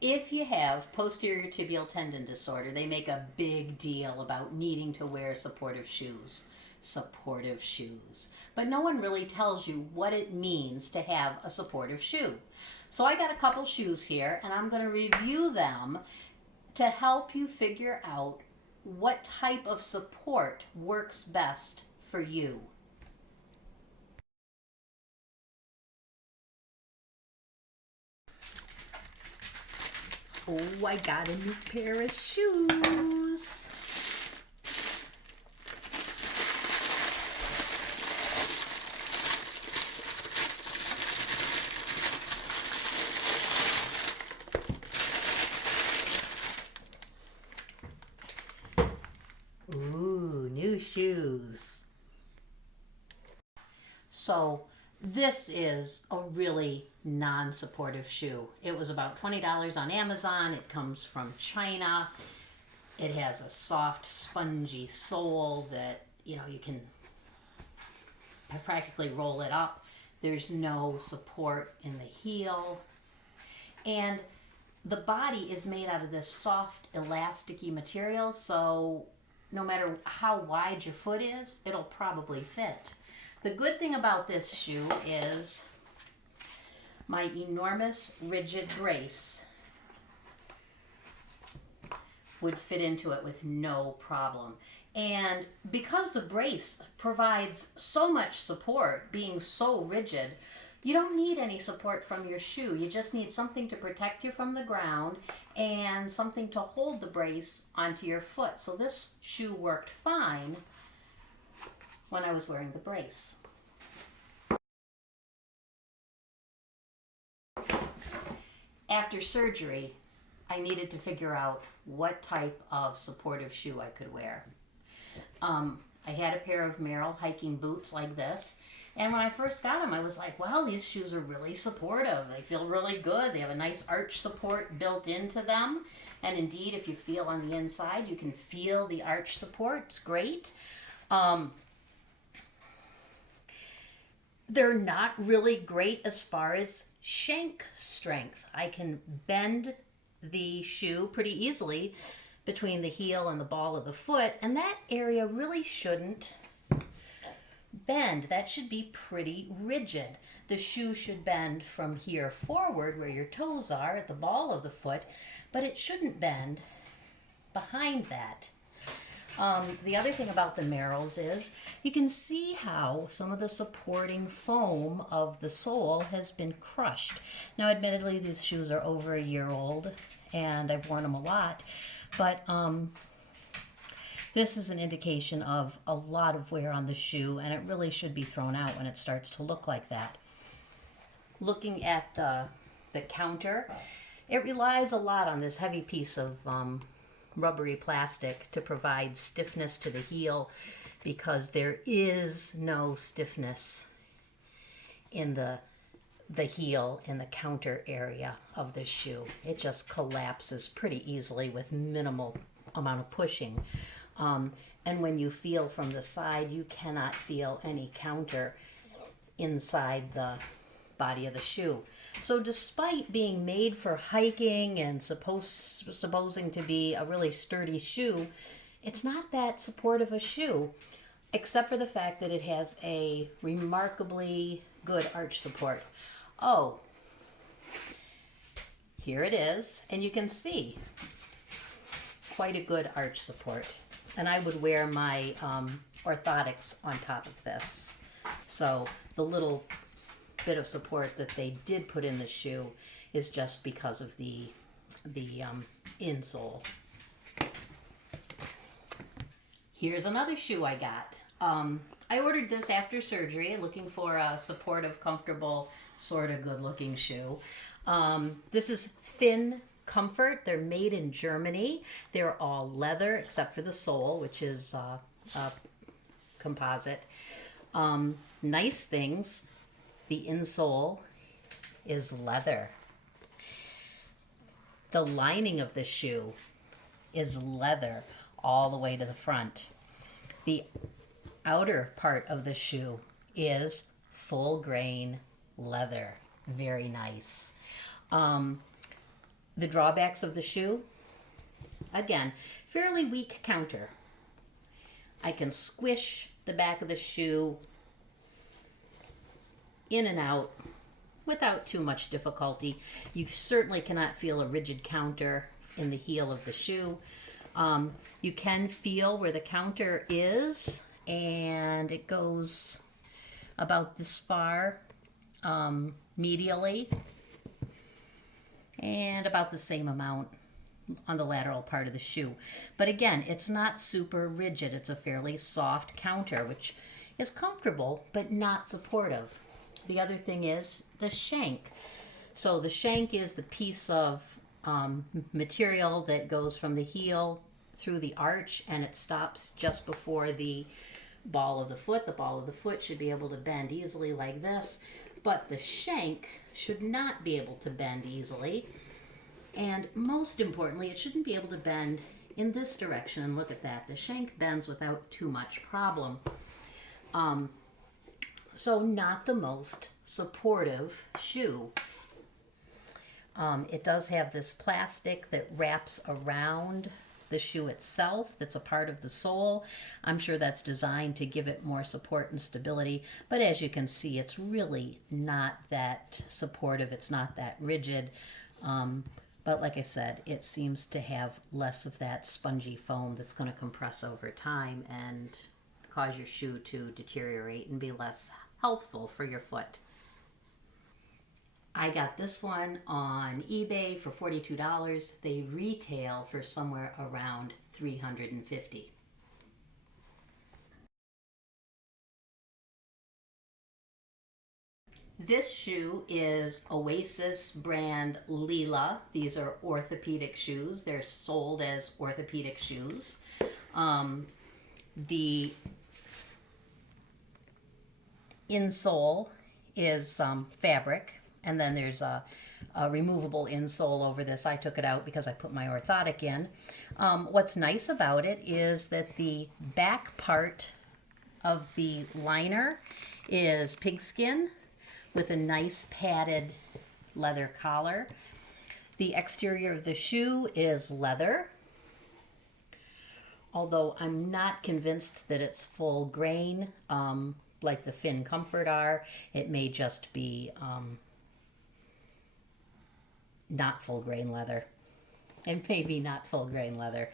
If you have posterior tibial tendon disorder, they make a big deal about needing to wear supportive shoes. Supportive shoes. But no one really tells you what it means to have a supportive shoe. So I got a couple shoes here, and I'm going to review them to help you figure out what type of support works best for you. Oh, I got a new pair of shoes. Ooh, new shoes. So this is a really non-supportive shoe. It was about $20 on Amazon. It comes from China. It has a soft, spongy sole that, you can practically roll it up. There's no support in the heel. And the body is made out of this soft, elasticy material, so no matter how wide your foot is, it'll probably fit. The good thing about this shoe is my enormous rigid brace would fit into it with no problem. And because the brace provides so much support, being so rigid, you don't need any support from your shoe. You just need something to protect you from the ground and something to hold the brace onto your foot. So this shoe worked fine when I was wearing the brace. After surgery, I needed to figure out what type of supportive shoe I could wear. I had a pair of Merrell hiking boots like this, and when I first got them, I was like, wow, these shoes are really supportive. They feel really good. They have a nice arch support built into them, and indeed, if you feel on the inside, you can feel the arch support. It's great. They're not really great as far as shank strength. I can bend the shoe pretty easily between the heel and the ball of the foot, and that area really shouldn't bend. That should be pretty rigid. The shoe should bend from here forward where your toes are at the ball of the foot, but it shouldn't bend behind that. The other thing about the Merrells is you can see how some of the supporting foam of the sole has been crushed. Now, admittedly, these shoes are over a year old, and I've worn them a lot, but this is an indication of a lot of wear on the shoe, and it really should be thrown out when it starts to look like that. Looking at the counter, it relies a lot on this heavy piece of rubbery plastic to provide stiffness to the heel, because there is no stiffness in the heel in the counter area of the shoe. It just collapses pretty easily with minimal amount of pushing. And when you feel from the side, you cannot feel any counter inside the body of the shoe. So despite being made for hiking and supposing to be a really sturdy shoe, it's not that supportive a shoe, except for the fact that it has a remarkably good arch support. Oh, here it is, and you can see quite a good arch support. And I would wear my orthotics on top of this. So the little bit of support that they did put in the shoe is just because of the insole. Here's another shoe I got. I ordered this after surgery, looking for a supportive, comfortable, sort of good-looking shoe. This is Thin Comfort. They're made in Germany. They're all leather except for the sole, which is composite. Nice things. The insole is leather. The lining of the shoe is leather all the way to the front. The outer part of the shoe is full grain leather. Very nice. The drawbacks of the shoe, again, fairly weak counter. I can squish the back of the shoe in and out without too much difficulty. You certainly cannot feel a rigid counter in the heel of the shoe. You can feel where the counter is, and it goes about this far medially, and about the same amount on the lateral part of the shoe. But again, it's not super rigid. It's a fairly soft counter, which is comfortable but not supportive. The other thing is the shank. So the shank is the piece of material that goes from the heel through the arch, and it stops just before the ball of the foot. The ball of the foot should be able to bend easily like this, but the shank should not be able to bend easily. And most importantly, it shouldn't be able to bend in this direction. And look at that. The shank bends without too much problem. So not the most supportive shoe. It does have this plastic that wraps around the shoe itself that's a part of the sole. I'm sure that's designed to give it more support and stability, but as you can see, it's really not that supportive. It's not that rigid. But like I said, it seems to have less of that spongy foam that's going to compress over time and cause your shoe to deteriorate and be less healthful for your foot. I got this one on eBay for $42. They retail for somewhere around $350. This shoe is Oasis brand Lila. These are orthopedic shoes. They're sold as orthopedic shoes. The insole is fabric, and then there's a removable insole over this. I took it out because I put my orthotic in. What's nice about it is that the back part of the liner is pigskin with a nice padded leather collar. The exterior of the shoe is leather, although I'm not convinced that it's full grain like the Fin Comfort are. It may just be not full grain leather, and maybe not full grain leather.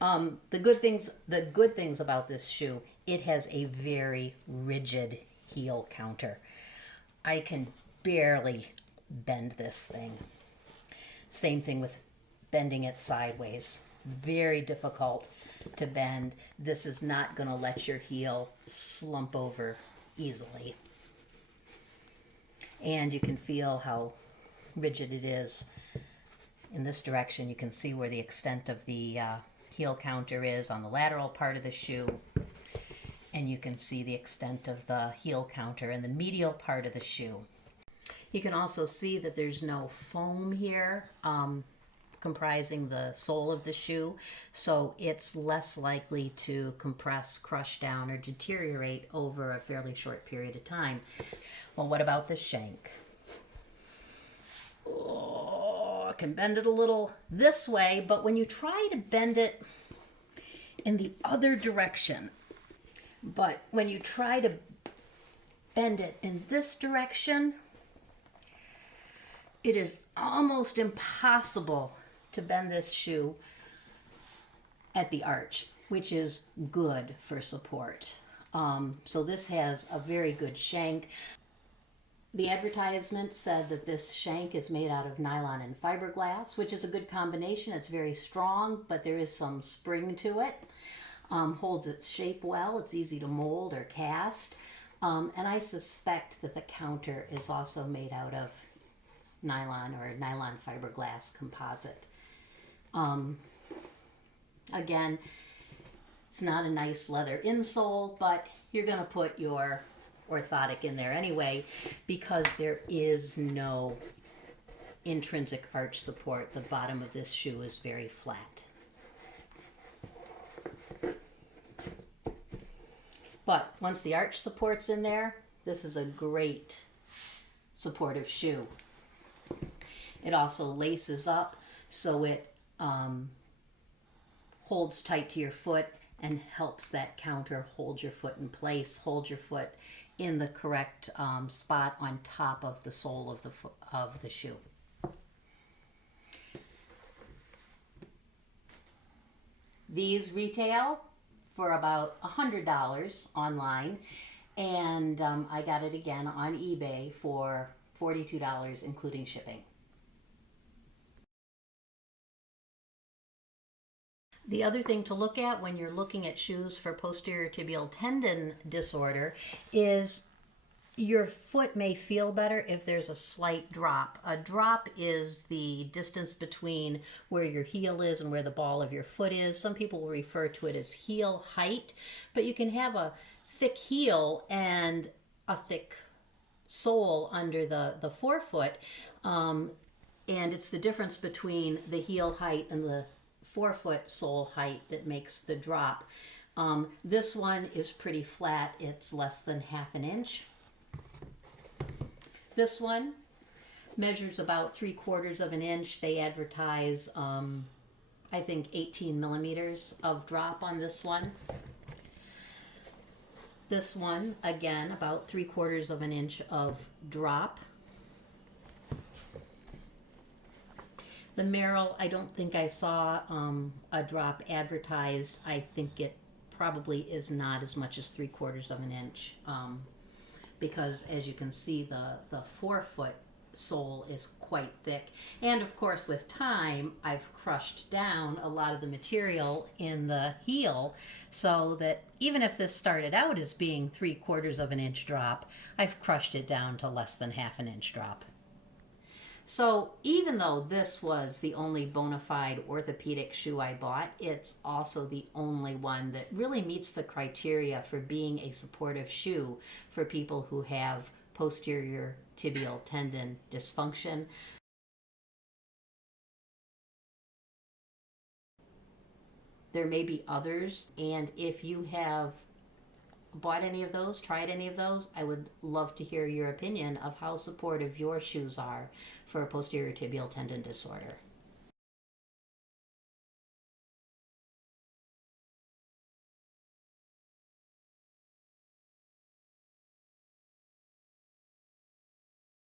The good things about this shoe, it has a very rigid heel counter. I can barely bend this thing. Same thing with bending it sideways. Very difficult to bend. This is not going to let your heel slump over easily. And you can feel how rigid it is. In this direction, you can see where the extent of the heel counter is on the lateral part of the shoe. And you can see the extent of the heel counter in the medial part of the shoe. You can also see that there's no foam here comprising the sole of the shoe, so it's less likely to compress, crush down, or deteriorate over a fairly short period of time. Well, what about the shank? Oh, I can bend it a little this way, but when you try to bend it in the other direction, but when you try to bend it in this direction, it is almost impossible to bend this shoe at the arch, which is good for support. So this has a very good shank. The advertisement said that this shank is made out of nylon and fiberglass, which is a good combination. It's very strong, but there is some spring to it. Holds its shape well. It's easy to mold or cast. And I suspect that the counter is also made out of nylon or nylon fiberglass composite. Again, it's not a nice leather insole, but you're going to put your orthotic in there anyway because there is no intrinsic arch support. The bottom of this shoe is very flat. But once the arch support's in there, this is a great supportive shoe. It also laces up so it holds tight to your foot and helps that counter hold your foot in place, hold your foot in the correct spot on top of the sole of the shoe. These retail for about $100 online, and I got it again on eBay for $42, including shipping. The other thing to look at when you're looking at shoes for posterior tibial tendon disorder is your foot may feel better if there's a slight drop. A drop is the distance between where your heel is and where the ball of your foot is. Some people will refer to it as heel height, but you can have a thick heel and a thick sole under the forefoot, and it's the difference between the heel height and the forefoot sole height that makes the drop. This one is pretty flat. It's less than ½ inch. This one measures about 3/4 inch. They advertise, I think, 18 millimeters of drop on this one. This one, again, about 3/4 inch of drop. The Merrill, I don't think I saw a drop advertised. I think it probably is not as much as 3/4 inch, because as you can see, the forefoot sole is quite thick. And of course, with time, I've crushed down a lot of the material in the heel, so that even if this started out as being 3/4 inch drop, I've crushed it down to less than ½ inch drop. So even though this was the only bona fide orthopedic shoe I bought, it's also the only one that really meets the criteria for being a supportive shoe for people who have posterior tibial tendon dysfunction. There may be others, and if you have bought any of those, tried any of those, I would love to hear your opinion of how supportive your shoes are for posterior tibial tendon disorder.